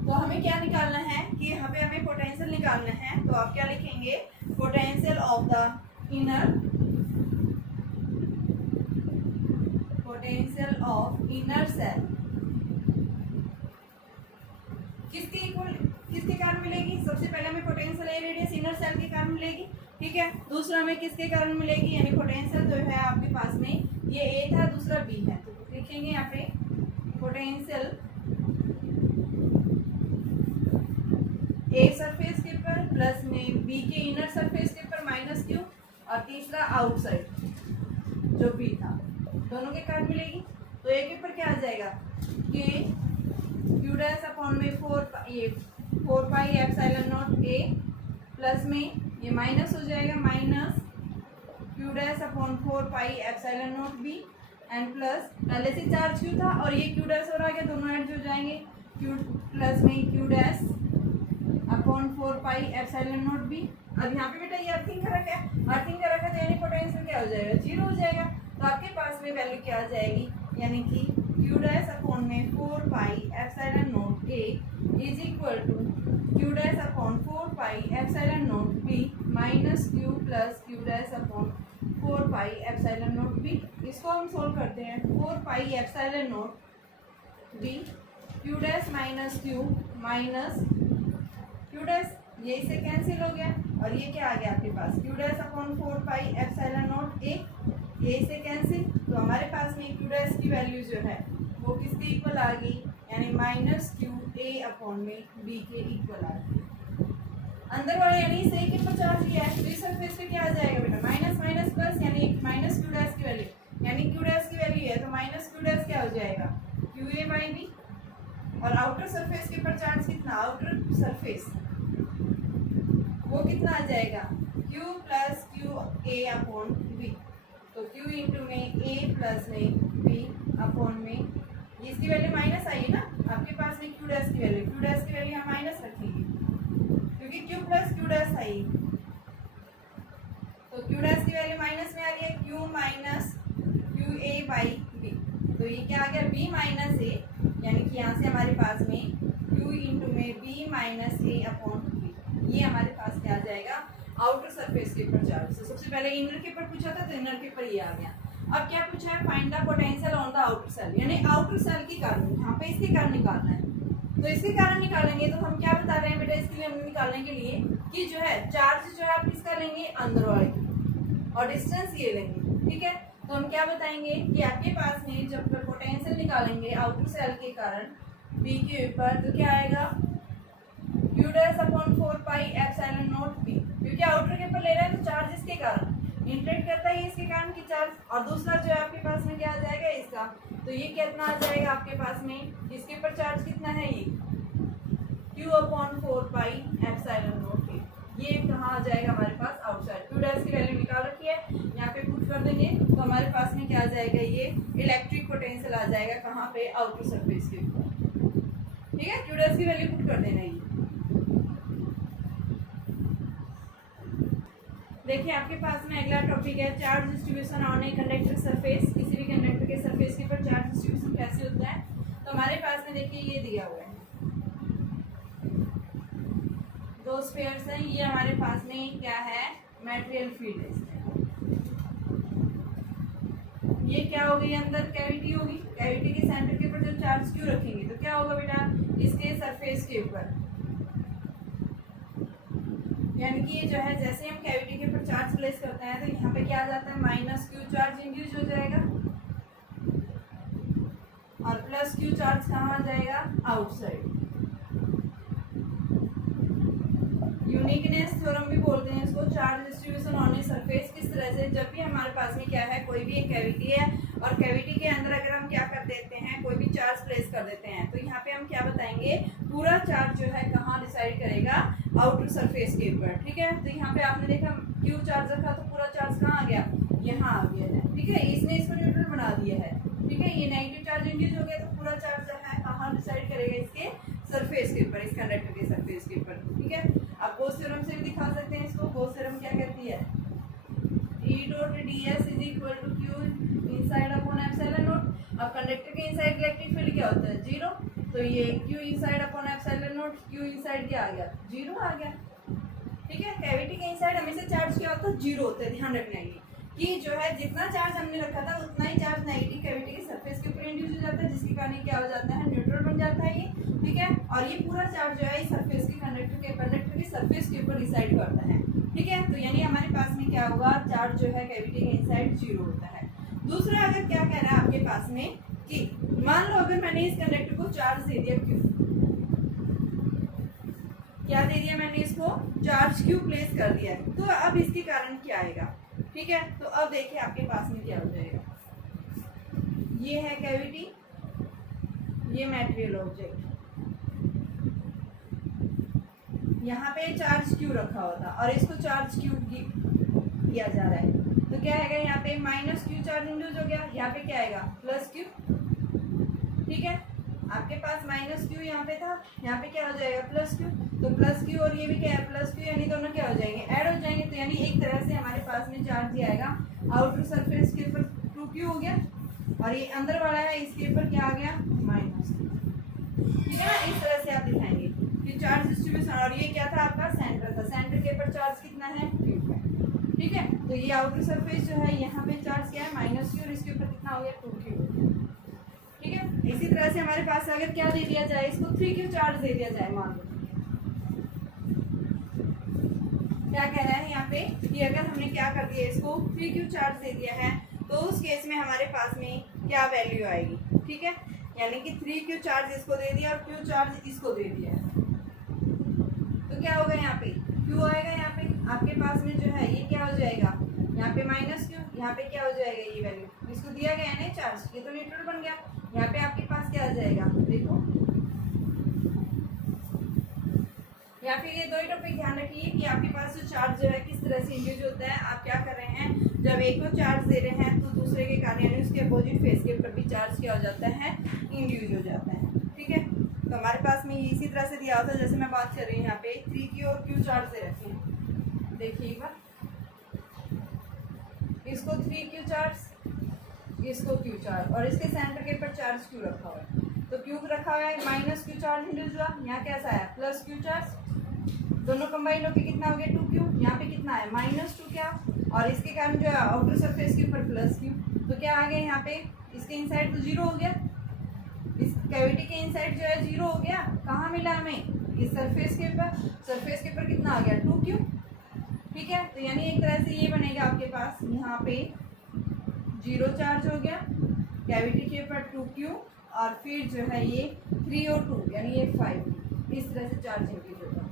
तो हमें क्या निकालना है कि यहाँ पे हमें पोटेंशियल निकालना है। तो आप क्या लिखेंगे, potential of the inner, potential of inner shell किसके इक्वल, किसके कारण मिलेगी। सबसे पहले हमें potential a radius inner shell के कारण मिलेगी, ठीक है। दूसरा हमें किसके कारण मिलेगी, यानी पोटेंशियल जो है आपके पास में ये ए था, दूसरा बी है। तो लिखेंगे यहाँ पे पोटेंशियल ए सरफेस के ऊपर प्लस में बी के इनर सरफेस के ऊपर माइनस क्यू, और तीसरा आउटसाइड जो बी था, दोनों के कारण मिलेगी। तो ए के ऊपर क्या आ जाएगा, के क्यू डैश अपॉन में 4 पाई एप्सिलॉन नॉट ए प्लस में ये माइनस हो जाएगा minus q dash upon 4 pi epsilon naught B and plus पहले से चार्ज क्यू था और ये क्यू डैश और आगे दोनों ऐड हो जाएंगे, क्यू प्लस में Q dash upon 4 pi epsilon naught B. अब यहाँ पे बेटा ये अर्थिंग का रखा है, अर्थिंग का रखा तो यानी पोटेंशियल क्या हो जाएगा, 0 हो जाएगा। तो आपके पास में वैल्यू क्या आ जाएगी, यानी कि क्यू डैश अपॉन में 4 pi epsilon naught a is equal to q dash upon 4 pi epsilon naught b minus q plus q dash upon 4 pi epsilon naught b. इसको हम सोल्व करते हैं, 4 pi epsilon naught b q dash minus q minus q dash, ये इससे cancel हो गया और ये क्या आ गया आपके पास, Q dash upon 4 pi epsilon naught a, ये इससे कैंसिल। तो हमारे पास में क्यू डैश की वैल्यू जो है वो किसके इक्वल आ गई, यानी माइनस क्यू ए अपॉन में बी के इक्वल आ गई। अंदर वाले यानी इस ए के ऊपर चार्ज लिया है तो इस सरफेस पे क्या आ जाएगा बेटा, माइनस माइनस प्लस, यानी माइनस क्यू डैश की वैल्यू, यानी क्यू डैश की वैल्यू है तो माइनस क्यू डैश क्या हो जाएगा, क्यू ए बाई बी। और आउटर सरफेस के ऊपर चार्ज कितना, आउटर सरफेस वो कितना आ जाएगा, Q plus q a upon b. तो Q इंटू में ए प्लस में बी अपॉन में, इसकी वैल्यू माइनस आई है ना आपके पास में, Q डैश की वैल्यू, Q डैश की वैल्यू हम माइनस रखेंगे क्योंकि Q प्लस Q डैश आई। तो Q डैश की वैल्यू माइनस में आ गई, Q minus q a by b. तो ये क्या आ गया, B माइनस ए, यानी कि यहाँ से हमारे पास में Q इंटू में B माइनस ए अपॉन बी, ये हमारे पास क्या आ जाएगा, आउटर सरफेस के ऊपर चार्ज। तो सबसे पहले इनर के ऊपर पूछा था तो इनर के ऊपर ये आ गया। अब क्या पूछा है, find the potential on the outer shell, यानी आउटर सेल के कारण, यहाँ पे इसके कारण निकालना है। तो इसके कारण निकालेंगे तो हम क्या बता रहे हैं बेटा, इसके लिए हम निकालने के लिए कि जो है चार्ज जो है आप किसका लेंगे, अंदर वाले की, और डिस्टेंस ये लेंगे, ठीक है। तो हम क्या बताएंगे कि आपके पास में जब पोटेंशियल निकालेंगे आउटर सेल के कारण बी के ऊपर, तो क्या आएगा, Q dash upon 4 pi epsilon naught B, क्योंकि आउटर के ऊपर ले रहे हैं तो चार्ज इसके कारण इंटरेक्ट करता है, इसके कारण की चार्ज। और दूसरा जो है आपके पास में क्या आ जाएगा, इसका, तो ये कितना आ जाएगा आपके पास में, इसके ऊपर चार्ज कितना है, ये Q upon 4 pi epsilon naught a, ये कहाँ आ जाएगा हमारे पास, आउटसाइड। क्यू डैश की वैल्यू निकाल रखी है, यहाँ पे पुट कर देंगे तो हमारे पास में क्या आ जाएगा, ये इलेक्ट्रिक पोटेंशियल आ जाएगा कहाँ पे, आउटर सरफेस के ऊपर, ठीक है। क्यू डैश की वैल्यू पुट कर देना। ये देखिए आपके पास में अगला टॉपिक है charge distribution on a conductor surface. किसी भी कंडक्टर के सरफेस के ऊपर चार्ज डिस्ट्रीब्यूशन कैसे होता है। तो हमारे पास में देखिए ये दिया हुआ है, दो स्फीयर्स हैं, ये हमारे पास में क्या है, मटेरियल फील्ड है। ये क्या होगी, अंदर कैविटी होगी, कैविटी के सेंटर के ऊपर जब चार्ज क्यू रखेंगे तो क्या होगा बेटा, इसके सरफेस के ऊपर, यानी कि ये जो है जैसे हम कैविटी के ऊपर चार्ज प्लेस करते हैं तो यहाँ पे क्या आ जाता है, माइनस क्यू चार्ज इंड्यूस हो जाएगा और प्लस क्यू चार्ज कहाँ आ जाएगा, आउटसाइड। यूनिकनेस थ्योरम भी बोलते हैं इसको, charge distribution on a surface. किस तरह से, जब भी हमारे पास में क्या है, कोई भी एक कैविटी है और कैविटी के अंदर अगर हम क्या कर देते हैं, कोई भी चार्ज प्लेस कर देते हैं, तो यहाँ पे हम क्या बताएंगे, पूरा चार्ज जो है कहाँ डिसाइड करेगा, आउटर सरफेस के ऊपर, ठीक है। तो यहाँ पे आपने देखा क्यू चार्ज रखा तो पूरा चार्ज कहाँ आ गया, यहाँ आ गया है, ठीक है। इसने इसको न्यूट्रल बना दिया है, ठीक है। ये नेगेटिव चार्ज इंड्यूस हो गया तो पूरा चार्ज जो है कहाँ डिसाइड करेगा, इसके सरफेस के ऊपर, इस कंडक्टर के सरफेस के ऊपर, ठीक है। आप गोस थ्योरम से भी दिखा सकते हैं इसको। गोस थ्योरम क्या कहती है, E dot d s is equal to q inside upon epsilon naught. अब कंडक्टर के इनसाइड इलेक्ट्रिक फील्ड क्या होता है, जीरो, तो ये q inside upon epsilon naught, q inside क्या आ गया, जीरो आ गया। ठीक है, कैविटी के इनसाइड हमेशा चार्ज क्या होता है, जीरो होता है। ध्यान रखना है कि जो है जितना चार्ज हमने रखा था उतना ही चार्ज नेगेटिव कैविटी के सरफेस के ऊपर इंड्यूस हो जाता है, जिसके कारण क्या हो जाता है, न्यूट्रल बन जाता है ये। ठीक है, और ये पूरा चार्ज जो है सरफेस के कंडक्टर के सरफेस के ऊपर रिसाइड करता है। ठीक है, तो यानी हमारे पास में क्या होगा, चार्ज जो है कैविटी के इनसाइड जीरो होता है। दूसरा अगर क्या कह रहा है आपके पास में कि मान लो अगर मैंने इस कंडक्टर को चार्ज दे दिया, क्यू, क्या दे दिया मैंने इसको, चार्ज क्यू प्लेस कर दिया है, तो अब इसके कारण क्या आएगा। ठीक है, तो अब देखिए आपके पास में क्या हो जाएगा, ये है कैविटी, ये मटेरियल ऑब्जेक्ट, यहाँ पे चार्ज क्यू रखा हुआ था और इसको चार्ज क्यू किया जा रहा है, तो क्या आएगा, यहाँ पे माइनस क्यू चार्ज इंड्यूस हो गया, यहाँ पे क्या आएगा, प्लस क्यू। ठीक है, आपके पास माइनस क्यू यहाँ पे था, यहाँ पे क्या हो जाएगा, प्लस क्यू, तो प्लस क्यू और ये भी क्या है, प्लस क्यू, यानी दोनों क्या हो जाएंगे, ऐड हो जाएंगे। तो यानी एक तरह से हमारे पास में चार्ज ये आएगा आउटर सरफेस के ऊपर 2q हो गया, और ये अंदर वाला है इसके ऊपर क्या आ गया, माइनस। ठीक है ना, इस तरह से आप दिखाएंगे कि चार्ज डिस्ट्रीब्यूशन, और ये क्या था आपका, सेंटर था, सेंटर के ऊपर चार्ज कितना है, q है। ठीक है, तो ये आउटर सरफेस जो है यहाँ पे चार्ज क्या है, माइनस क्यू, और इसके ऊपर कितना हो गया, 2q। ठीक है, इसी तरह से हमारे पास अगर क्या दे दिया जाए, इसको 3q चार्ज दे दिया जाए, मान लो क्या कह रहा है यहाँ पे कि अगर हमने क्या कर दिया, इसको 3q चार्ज दे दिया है, तो उस केस में हमारे पास में क्या वैल्यू आएगी। ठीक है, यानी कि 3q चार्ज इसको दे दिया और q चार्ज इसको दे दिया है, तो क्या होगा, यहाँ पे q आएगा, यहाँ पे आपके पास में जो है ये क्या हो जाएगा, यहाँ पे माइनस q, यहाँ पे क्या हो जाएगा, ये वैल्यू, इसको दिया गया है ना चार्ज, ये तो न्यूट्रल बन गया, यहाँ पे आपके पास क्या आ जाएगा, देखो या फिर ये दो ही टॉपिक ध्यान रखिए कि आपके पास जो चार्ज जो है किस तरह से इंड्यूस होता है। आप क्या कर रहे हैं, जब एक को चार्ज दे रहे हैं तो दूसरे के कारण यानी उसके अपोजिट फेस के ऊपर भी चार्ज क्या हो जाता है, इंड्यूस हो जाता है। ठीक है, तो हमारे पास में इसी तरह से दिया होता है, जैसे मैं बात कर रही हूँ यहाँ पे 3q और q चार्ज दे रखे हैं, देखिए एक बार, इसको 3q चार्ज, इसको q चार्ज, और इसके सेंटर के ऊपर चार्ज q रखा हुआ है, तो q रखा हुआ है, माइनस q चार्ज इंड्यूस हुआ, यहाँ कैसा है, प्लस q चार्ज, दोनों कंबाइन होकर कितना हो गया, 2q, यहाँ पे कितना है, माइनस 2 क्या, और इसके कारण जो है आउटर सरफेस के ऊपर प्लस q, तो क्या आ गया यहाँ पे, इसके इनसाइड तो जीरो हो गया, इस कैविटी के इनसाइड जो है जीरो हो गया, कहाँ मिला हमें, इस सरफेस के ऊपर कितना आ गया, 2q। ठीक है, तो यानी एक तरह से ये बनेगा आपके पास, यहाँ पे जीरो चार्ज हो गया, कैविटी के ऊपर 2q, और फिर जो है ये 3 और 2 यानी ये 5, इस तरह से चार्ज इंक्रीज होगा।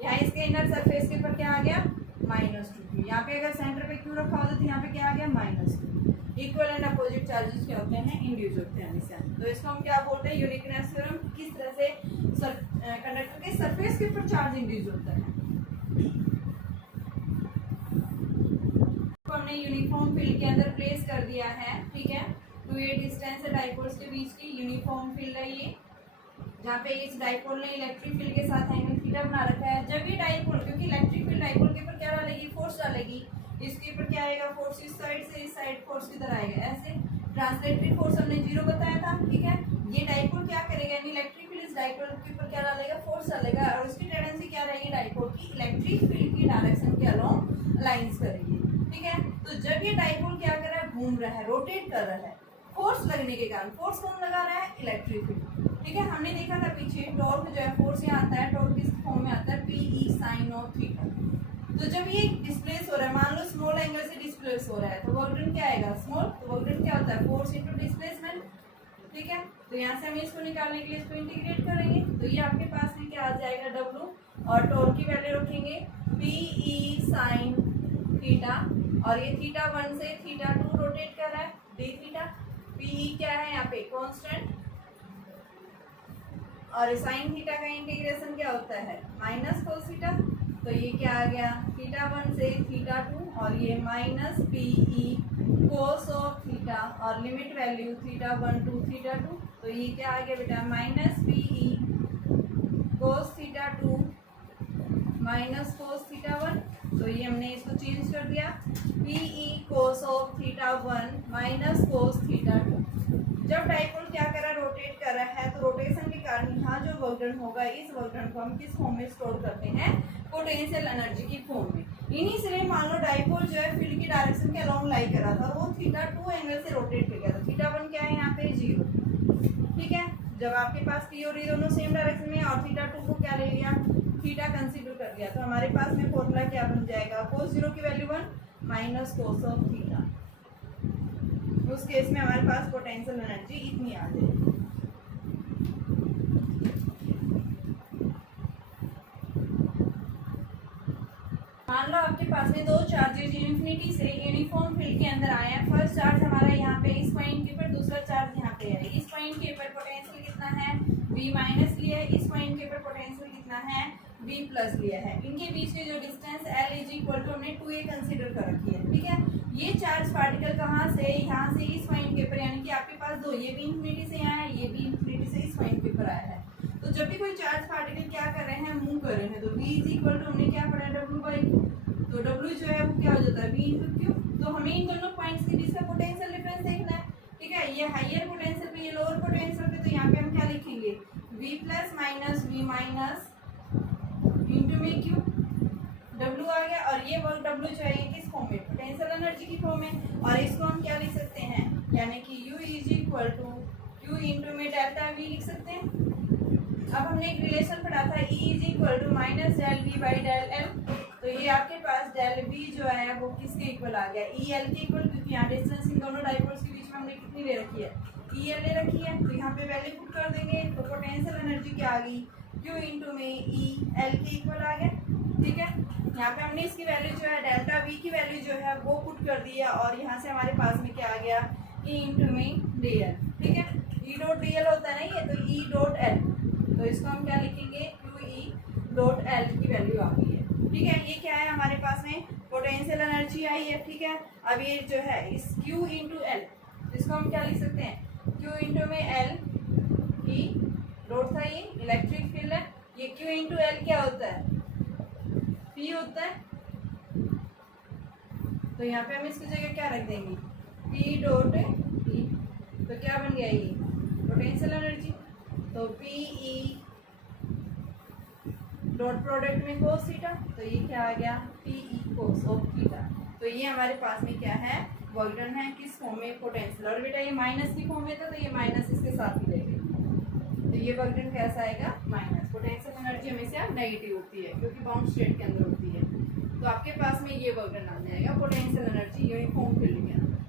यहाँ इसके इनर सरफेस के ऊपर क्या आ गया, माइनस 2q, यहाँ पे अगर सेंटर पे q रखा होता तो यहाँ पे क्या आ गया, minus 2। Equal and opposite charges क्या होते हैं, इंड्यूस होते हैं हमेशा। तो इसको हम क्या बोलते हैं, यूनिकनेस थ्योरम, किस तरह से कंडक्टर के सरफेस के ऊपर चार्ज इंड्यूस होता है। हमने यूनिफॉर्म फील्ड के अंदर प्लेस कर दिया है। ठीक है, तो ये डिस्टेंस है डाइपोल्स के बीच की, यूनिफॉर्म फील्ड है ये, जहाँ पे इस डाइपोल ने इलेक्ट्रिक फील्ड के साथ एंगल थीटा बना रखा है। जब ये डाइपोल, क्योंकि इलेक्ट्रिक फील्ड डाइपोल के ऊपर क्या डालेगी, फोर्स डालेगी, इसके ऊपर क्या आएगा, फोर्स इस साइड से इस साइड फोर्स किधर आएगा, ऐसे ट्रांसलेटरी फोर्स हमने जीरो बताया था। ठीक है, ये डाइपोल क्या करेगा, यानी इलेक्ट्रिक फील्ड इस डाइपोल के ऊपर क्या डालेगा, फोर्स डालेगा, और उसकी टेंडेंसी क्या रहेगी, डाइपोल की इलेक्ट्रिक फील्ड की डायरेक्शन के अलोंग अलाइंस करेगी। ठीक है, तो जब ये डाइपोल क्या कर रहा है, घूम रहा है, रोटेट कर रहा है, फोर्स लगने के कारण, फोर्स कौन लगा रहा है, इलेक्ट्रिक फील्ड। ठीक है, हमने देखा था पीछे टॉर्क जो है, फोर्स यहाँ आता है, टॉर्क किस फॉर्म में आता है, PE sin ऑफ थीटा। तो जब ये डिस्प्लेस हो रहा है, मान लो स्मॉल एंगल से डिस्प्लेस हो रहा है, तो वर्क डन क्या आएगा, स्मॉल, तो वर्क डन क्या होता है, फोर्स इनटू डिस्प्लेसमेंट। ठीक है, तो यहाँ से हम इसको निकालने के लिए इसको इंटीग्रेट करेंगे, तो ये आपके पास में क्या आ जाएगा, W, और टॉर्क की वैल्यू रखेंगे PE sin थीटा, और ये थीटा 1 से थीटा 2 रोटेट कर रहा है, d थीटा, PE क्या है यहाँ पे, कांस्टेंट, और साइन थीटा का इंटीग्रेशन क्या होता है, माइनस कोस थीटा, तो ये क्या आ गया, थीटा 1 से थीटा 2, और ये minus PE cos of theta, और limit value theta 1 to theta 2, तो ये क्या आ गया बेटा, minus PE cos theta 2 minus cos theta 1, तो ये हमने इसको चेंज कर दिया, PE cos of theta 1 minus cos theta 2। जब डाइपोल क्या कर रहा है, रोटेट कर रहा है, तो रोटेशन के कारण यहाँ जो वर्क डन होगा, इस वर्क डन को हम किस फॉर्म में स्टोर करते हैं, पोटेंशियल एनर्जी की फॉर्म में। इन्हीं से मान लो डाइपोल जो है फील्ड की डायरेक्शन के अलोंग लाई कर रहा था, वो थीटा 2 एंगल से रोटेट कर गया था। थीटा 1 क्या है यहाँ पे 0, ठीक है। जब आपके पास P और E दोनों सेम डायरेक्शन में, और थीटा 2 को क्या ले लिया, थीटा कंसीडर कर लिया, तो हमारे पास में फॉर्मूला क्या बन जाएगा, कोस 0 की value 1 minus cos of theta. उस केस में हमारे पास पोटेंशियल एनर्जी इतनी आ जाएगी। मान लो आपके पास में दो चार्जेज इन्फिनिटी से यूनिफॉर्म फील्ड के अंदर आए हैं। फर्स्ट चार्ज हमारा यहाँ पे इस पॉइंट के ऊपर, दूसरा चार्ज यहाँ पे है। इस पॉइंट के ऊपर पोटेंशियल कितना है, V माइनस लिया है। इस पॉइंट के ऊपर पोटेंशियल कितना है, V प्लस लिया है। इनके बीच के जो distance L is equal to हमने 2a कंसीडर कर रखी है, ठीक है। ये चार्ज पार्टिकल कहाँ से, यहाँ से इस पॉइंट के ऊपर, यानी कि आपके पास दो, ये भी इन्फिनिटी से आया है, ये भी इन्फिनिटी से इस पॉइंट के ऊपर आया है। तो जब भी कोई चार्ज पार्टिकल क्या कर रहे हैं, मूव कर रहे हैं, तो V इज इक्वल टू हमने क्या पढ़ा है, W/Q। तो W जो है वो क्या हो जाता है, V इंटू Q। तो हमें इन दोनों पॉइंट्स के बीच का पोटेंशियल डिफरेंस देखना है, ठीक है। ये हायर पोटेंशियल पे, ये लोअर पोटेंशियल पे, तो यहाँ पे हम क्या लिखेंगे, V plus minus V minus into में Q। W आ गया, और ये वर्क W जो है ये किस फॉर्म में, पोटेंशियल एनर्जी की फॉर्म में। और इसको हम क्या लिख सकते हैं, यानी कि U is equal to Q into में डेल्टा V लिख सकते हैं। अब हमने एक रिलेशन पढ़ा था, E is equal to minus del V by del L। तो ये आपके पास डेल V जो है वो किसके इक्वल आ गया, EL के इक्वल, क्योंकि यहाँ डिस्टेंस इन दोनों डाइपोल्स के बीच में हमने कितनी ले रखी है, EL ले रखी है। तो यहाँ पे वैल्यू पुट कर देंगे, तो पोटेंशियल एनर्जी क्या आ गई, Q इंटू में EL के इक्वल आ गया, ठीक है। यहाँ पे हमने इसकी वैल्यू जो है डेल्टा V की वैल्यू जो है वो पुट कर दी है, और यहाँ से हमारे पास में क्या आ गया, E इंटू में DL, ठीक है। E डॉट DL होता है ना ये, तो E डॉट L, तो इसको हम क्या लिखेंगे, QE डॉट L की वैल्यू आ गई है, ठीक है। ये क्या है हमारे पास में, पोटेंशियल एनर्जी आई है, ठीक है। अब ये जो है इस Q इंटू L, इसको हम क्या लिख सकते हैं, Q इंटू में L, E डॉट था, ये इलेक्ट्रिक फील्ड है। ये Q इंटू L क्या होता है, P होता है। तो यहाँ पे हम इसकी जगह क्या रख देंगे, P डॉट E। तो क्या बन गया ये, पोटेंशियल एनर्जी। तो PE डॉट प्रोडक्ट में कोस थीटा, तो ये क्या आ गया, PE कोस ऑफ थीटा। तो ये हमारे पास में क्या है, वर्क डन है किस फॉर्म में, पोटेंशियल। और बेटा ये माइनस की फॉर्म में था, तो ये माइनस इसके साथ ही रहेगी, तो ये वर्क डन कैसा आएगा, माइनस। पोटेंशियल एनर्जी हमेशा नेगेटिव होती है, क्योंकि बाउंड स्टेट के अंदर होती है। तो आपके पास में ये वर्क डन आ जाएगा, पोटेंशियल एनर्जी यूनिफॉर्म फील्ड के अंदर।